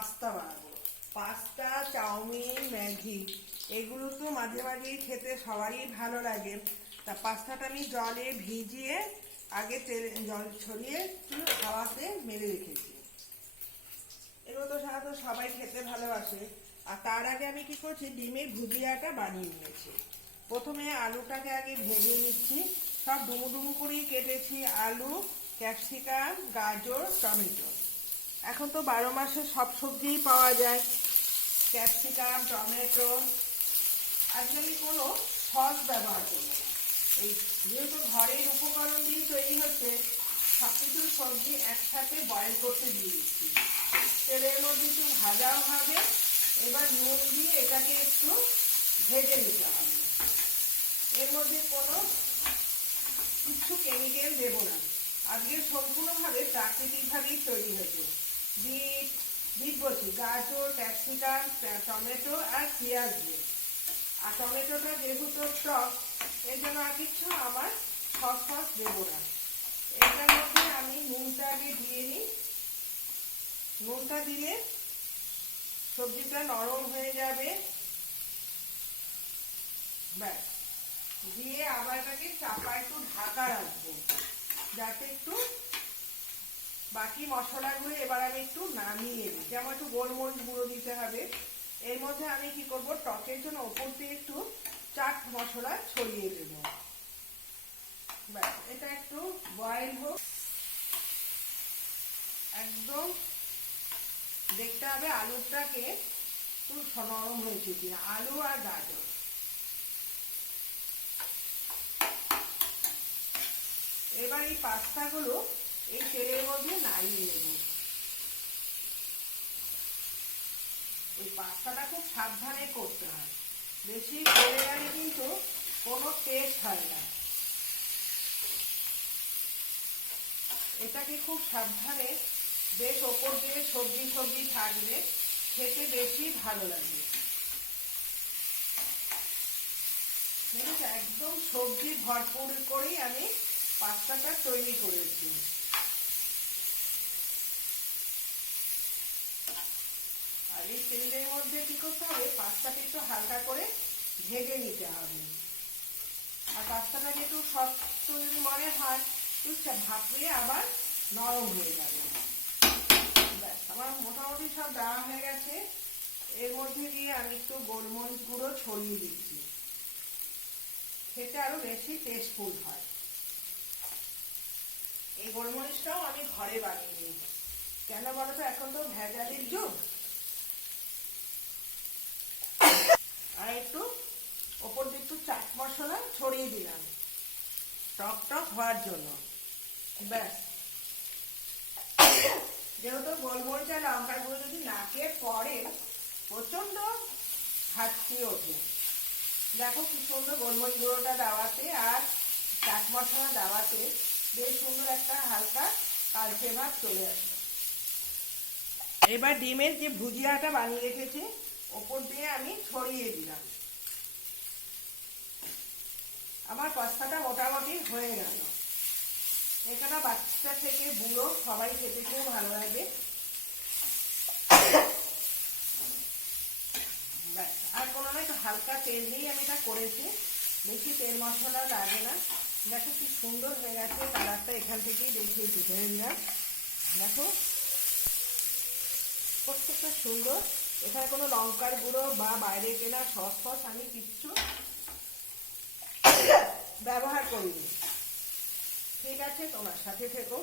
Pasta বানাবো। Pasta, chowmein, Maggi, এগুলো তো মাঝে মাঝেই খেতে সবারই ভালো লাগে। তা পাস্তাটা আমি জলে ভিজিয়ে আগে তেল, জল ছড়িয়ে একটু হাওয়াতে মেরে রেখেছি। এগুলো তো সাধারণত সবাই খেতে ভালোবাসে। আর তার আগে আমি কি করছি, ডিমের ভুজিয়াটা বানিয়ে নিয়েছি। প্রথমে আলুটাকে আগে ভেজে নিচ্ছি। সব ডুমু ডুমু করেই কেটেছি আলু, ক্যাপসিকাম, গাজর, টমেটো। এখন তো বারো মাসে সব সবজিই পাওয়া যায়। Capsicum, tomato. আজকে কোনো সস ব্যবহার করব না। এই যেহেতু ঘরের উপকরণ দিয়ে তৈরি হচ্ছে সব কিছু সবজি একসাথে বয়েল করতে দিয়ে দিচ্ছি। তেলের মধ্যে একটু ভাজাও হবে, এবার নুন দিয়ে এটাকে একটু ভেজে নিতে হবে। এর মধ্যে কোনো কিছু কেমিক্যাল দেব না। আজকে সম্পূর্ণভাবে প্রাকৃতিকভাবেই তৈরি হয়েছে। বিট বিট বলছি গাজর ক্যাপসিকাম টমেটো আর পেঁয়াজ দিয়ে। আর টমেটোটা যেহেতু টক এর জন্য আর কিছু আমার সস ফস দেবো না। এটার মধ্যে আমি নুনটা আগে দিয়ে নিই। নুনটা দিলে সবজিটা নরম হয়ে যাবে। ব্যাস। দিয়ে আবার এটাকে চাপা একটু ঢাকা রাখব, যাতে একটু বাকি মশলাগুলো এবার আমি একটু নামিয়ে দিই যেমন একটু গোলমরিচ গুঁড়ো দিতে হবে। এর মধ্যে আমি কি করব? টকের জন্য ওপর দিয়ে একটু চাট মশলা ছড়িয়ে দেব। এটা একটু বয়েল হোক। একদম দেখতে হবে আলুটাকে একটু নরম হয়েছে কিনা আলু আর গাজর। এবার এই পাস্তাগুলো এই তেলের মধ্যে নাড়িয়ে নেব। ওই পাস্তাটা খুব সাবধানে করতে হয়। বেশি করে গেলে কিন্তু কোনো টেস্ট হয় না। এটাকে খুব সাবধানে বেশ ওপর দিয়ে সবজি সবজি থাকবে, খেতে বেশি ভালো লাগে। একদম সবজি ভরপুর করেই আমি পাস্তাটা তৈরি করেছি। আর এই তেলের মধ্যে কি করতে হবে? পাস্তাটা একটু হালকা করে ভেজে নিতে হবে। আর পাস্তাটা যেহেতু শক্ত যদি মনে হয় একটু ভাপিয়ে আবার নরম হয়ে যাবে। ব্যাস, আমার মোটামুটি সব দেওয়া হয়ে গেছে। এর মধ্যে দিয়ে আমি একটু গোলমরিচ গুঁড়ো ছড়িয়ে দিচ্ছি। খেতে আরও বেশি টেস্টফুল হয়। এই গোলমরিচটাও আমি ঘরে বানিয়ে নিই। কেন বলো তো এখন তো ভেজালির যুগ আর একটু ওপর দিয়ে একটু চাট মশলা ছড়িয়ে দিলাম। টক টক হওয়ার জন্য। ব্যাস। যেহেতু গোলমরিচ লঙ্কার গুঁড়ো যদি নাকে পড়ে প্রচণ্ড হাঁচি ওঠে। দেখো কি সুন্দর গোলমরিচ গুঁড়োটা দেওয়াতে আর চাট মশলা দেওয়াতে বেশ সুন্দর একটা হালকা কালচে ভাব চলে আসবে এবার ডিমের যে ভুজিয়াটা বানিয়ে রেখেছি, ওপর দিয়ে আমি ছড়িয়ে দিলাম। আমার পাস্তাটা মোটামুটি হয়ে গেল। এখানে বাচ্চা থেকে বুড়ো সবাই খেতে খুব ভালো লাগে। আর কোনো না একটু হালকা তেল দিয়েই আমি এটা করেছি। বেশি তেল মশলা লাগে না। দেখো কি সুন্দর হয়ে গেছে কালারটা, এখান থেকেই দেখিয়ে দিতে দিলাম দেখো, প্রত্যেকটা সুন্দর। এখানে কোনো লঙ্কার গুঁড়ো বা বাইরে কেনা সস ফস আমি কিচ্ছু ব্যবহার করিনি। ঠিক আছে তোমার সাথে থেকো।